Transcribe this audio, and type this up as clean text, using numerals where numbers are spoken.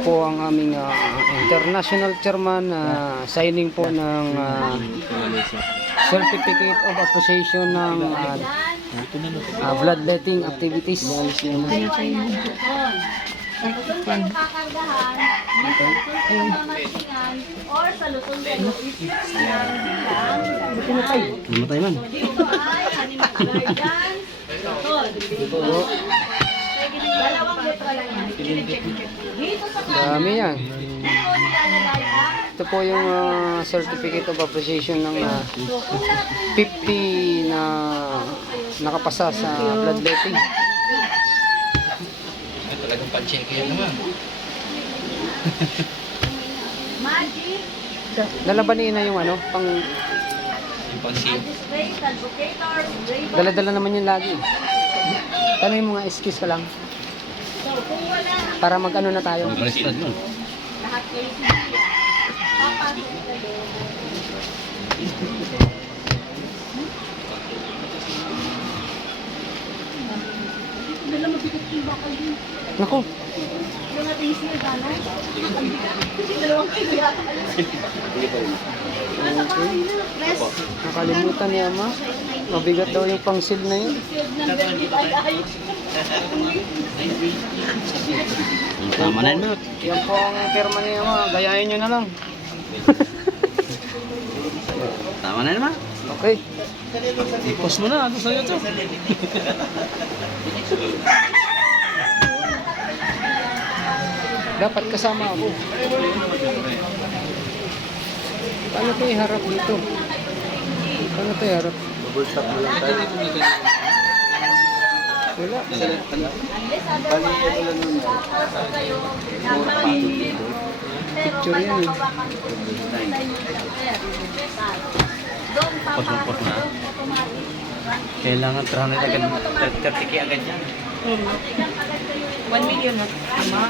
po ang aming international chairman signing po ng certificate of appreciation ng bloodletting activities. Or sa Luzon kayo, Namatay man. dalawang letra lang yan. Dito sa Dami yan. Ito po yung certificate of appreciation ng 50 na nakapasa sa bloodletting. Talagang pa-check yan naman. Magic, Lalabanin na yung pang Yung pang-seal. magistrate, advocator, braver. dala-dala naman yun lagi. Tanongin mo nga, excuse ka lang. So, kung wala, Para mag-ano na tayo. Baliktad nun. lahat kayo siya. Papasok ka doon. Naku, Yung ating siya, gano'n? Dalawang kilo yata kayo. Yes. nakalimutan ni Ama. Mabigat daw yung pang-seal na yun. Tama na yun. Yan po ang perma ni Ama. Gayahin nyo na lang. Tama na naman. Okay. I-post mo na. Ano sa'yo ito? Dapat kasama ako. Paano ito iharap dito? Paano ito iharap? Double tap mo lang tayo. Wala. Picture yan eh. Post mo na. Kailangan 300 agad. 30k agad yan. 1 million na. Tama.